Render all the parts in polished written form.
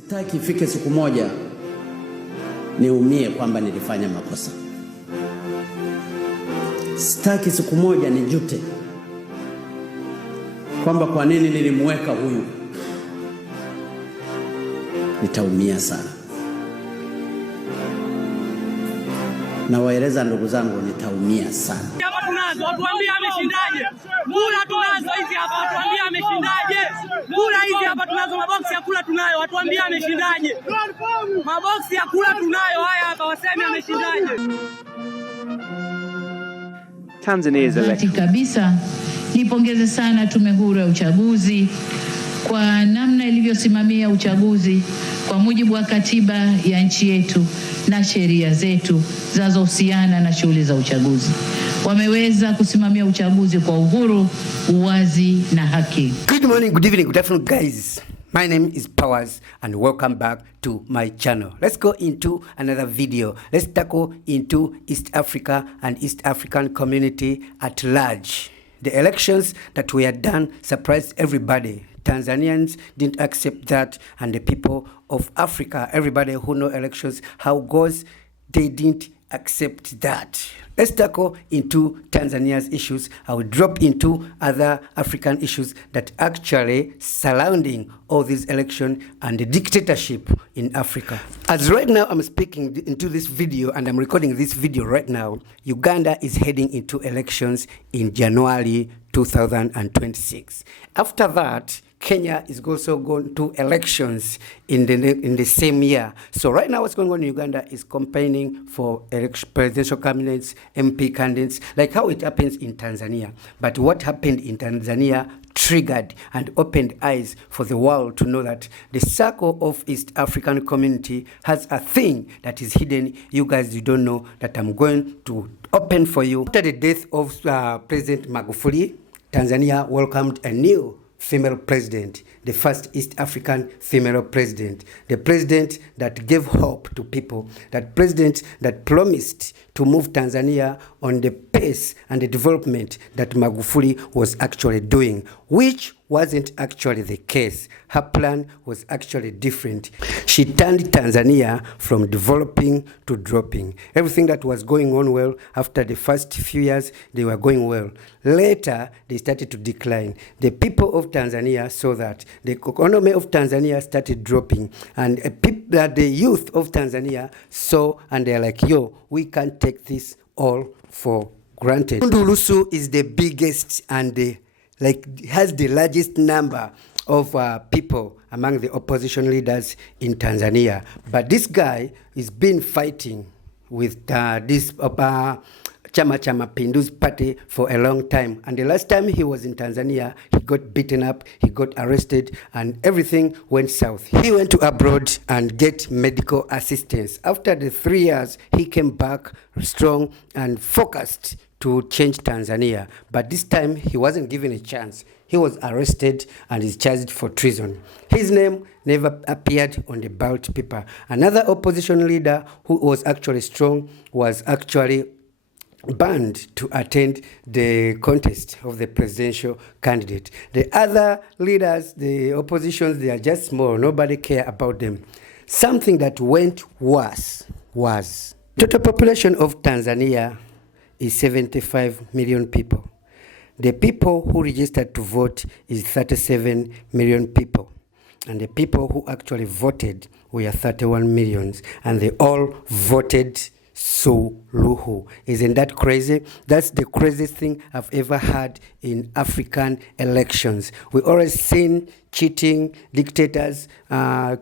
Sitaki ifike siku moja niumie kwamba nilifanya makosa. Sitaki siku moja nijute kwamba kwa nini nilimweka huyu. Nitaumia sana. Na waeleza ndugu zangu, nitaumia sana. Hapa tunazo, watuambie ameshindaje? Kula tunazo hizi hapa, watuambie ameshindaje? Kula hizi hapa tunazo, maboksi ya kula tunayo, watuambie ameshindaje? Maboksi ya kula tunayo haya hapa, waseme ameshindaje? Tanzania's election. Kabisa nipongeze sana Tume Huru ya Uchaguzi kwa namna ilivyosimamia uchaguzi kwa mujibu wa katiba ya nchi yetu na sheria zetu zinazohusiana na shughuli za uchaguzi. Wameweza kusimamia uchaguzi kwa uhuru, uwazi na haki. Good morning, good evening, good afternoon guys. My name is Powers and welcome back to my channel. Let's go into another video. Let's tackle into East Africa and East African community at large. The elections that were done surprised everybody. Tanzanians didn't accept that, and the people of Africa, everybody who know elections, how it goes, they didn't accept that. Let's tackle into Tanzania's issues. I will drop into other African issues that actually surrounding all this election and the dictatorship in Africa. As right now I'm speaking into this video and I'm recording this video right now, Uganda is heading into elections in January 2026. After that, Kenya is also going to elections in the same year. So right now what's going on in Uganda is campaigning for presidential candidates, MP candidates, like how it happens in Tanzania. But what happened in Tanzania triggered and opened eyes for the world to know that the circle of East African community has a thing that is hidden. You guys, you don't know, that I'm going to open for you. After the death of President Magufuli, Tanzania welcomed a new female president, the first East African female president, the president that gave hope to people, that president that promised to move Tanzania on the pace and the development that Magufuli was actually doing, which wasn't actually the case. Her plan was actually different. She turned Tanzania from developing to dropping. Everything that was going on well, after the first few years, they were going well. Later, they started to decline. The people of Tanzania saw that. The economy of Tanzania started dropping. And the youth of Tanzania saw, and they're like, yo, we can't take this all for granted. Tundu is the biggest and has the largest number of people among the opposition leaders in Tanzania. But this guy is been fighting with this Chama cha Mapinduzi party for a long time. And the last time he was in Tanzania, he got beaten up, he got arrested, and everything went south. He went to abroad and get medical assistance. After the 3 years, he came back strong and focused to change Tanzania. But this time, he wasn't given a chance. He was arrested and is charged for treason. His name never appeared on the ballot paper. Another opposition leader who was actually strong was actually banned to attend the contest of the presidential candidate. The other leaders, the oppositions, they are just small. Nobody care about them. Something that went worse was total population of Tanzania is 75 million people. The people who registered to vote is 37 million people. And the people who actually voted were 31 million. And they all voted Suluhu. Isn't that crazy? That's the craziest thing I've ever heard in African elections. We always seen cheating, dictators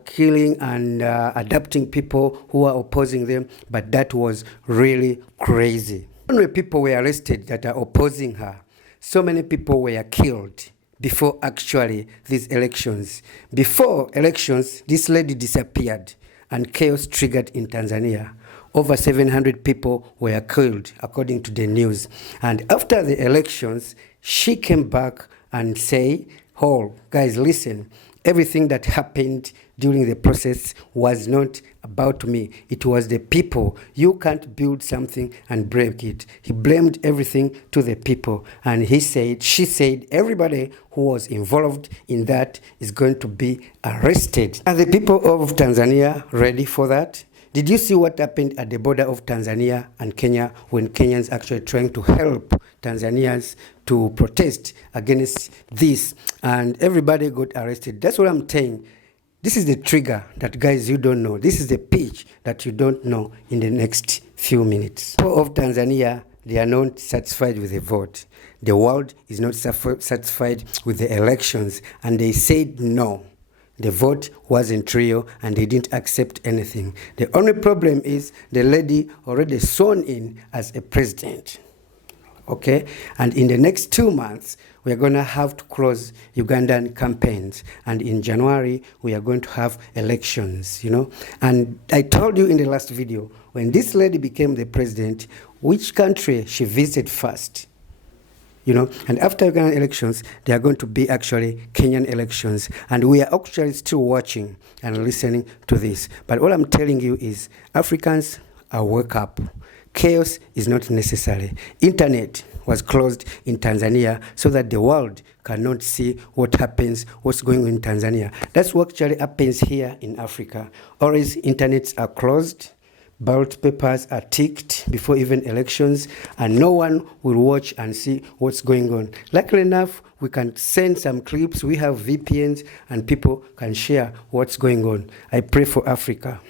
killing and adopting people who are opposing them, but that was really crazy. So many people were arrested that are opposing her. So many people were killed before actually these elections. Before elections, this lady disappeared and chaos triggered in Tanzania. Over 700 people were killed, according to the news. And after the elections, she came back and say, oh, guys, listen, everything that happened during the process was not about me. It was the people. You can't build something and break it. He blamed everything to the people. And she said, everybody who was involved in that is going to be arrested. Are the people of Tanzania ready for that? Did you see what happened at the border of Tanzania and Kenya when Kenyans actually trying to help Tanzanians to protest against this, and everybody got arrested? That's what I'm saying. This is the trigger that, guys, you don't know. This is the pitch that you don't know in the next few minutes. People of Tanzania, they are not satisfied with the vote. The world is not satisfied with the elections, and they said no. The vote wasn't real and they didn't accept anything. The only problem is the lady already sworn in as a president. Okay? And in the next 2 months, we are going to have to close Ugandan campaigns. And in January, we are going to have elections, you know. And I told you in the last video, when this lady became the president, which country she visited first? You know, and after Ugandan elections, there are going to be actually Kenyan elections. And we are actually still watching and listening to this. But all I'm telling you is Africans are wake up. Chaos is not necessary. Internet was closed in Tanzania so that the world cannot see what happens, what's going on in Tanzania. That's what actually happens here in Africa. Always internets are closed. Ballot papers are ticked before even elections, and no one will watch and see what's going on. Luckily enough, we can send some clips. We have VPNs, and people can share what's going on. I pray for Africa.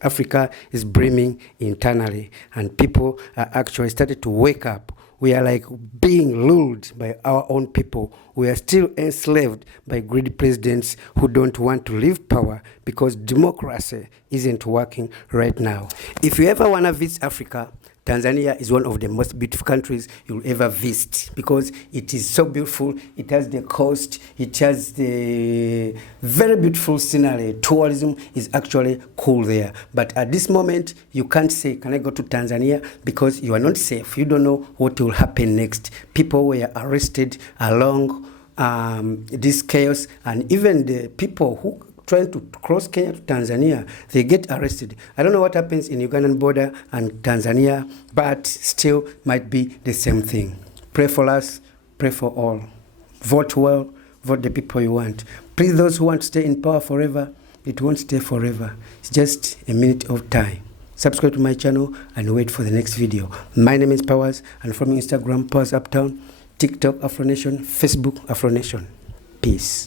Africa is brimming internally, and people are actually started to wake up. We are like being ruled by our own people. We are still enslaved by greedy presidents who don't want to leave power because democracy isn't working right now. If you ever want to visit Africa, Tanzania is one of the most beautiful countries you'll ever visit because it is so beautiful. It has the coast. It has the very beautiful scenery. Tourism is actually cool there. But at this moment, you can't say, can I go to Tanzania? Because you are not safe. You don't know what will happen next. People were arrested along this chaos, and even the people who trying to cross Kenya to Tanzania, they get arrested. I don't know what happens in Ugandan border and Tanzania, but still might be the same thing. Pray for us, pray for all. Vote well, vote the people you want. Please, those who want to stay in power forever, it won't stay forever. It's just a minute of time. Subscribe to my channel and wait for the next video. My name is Powers, and from Instagram, Powers Uptown, TikTok, Afro Nation, Facebook, Afro Nation. Peace.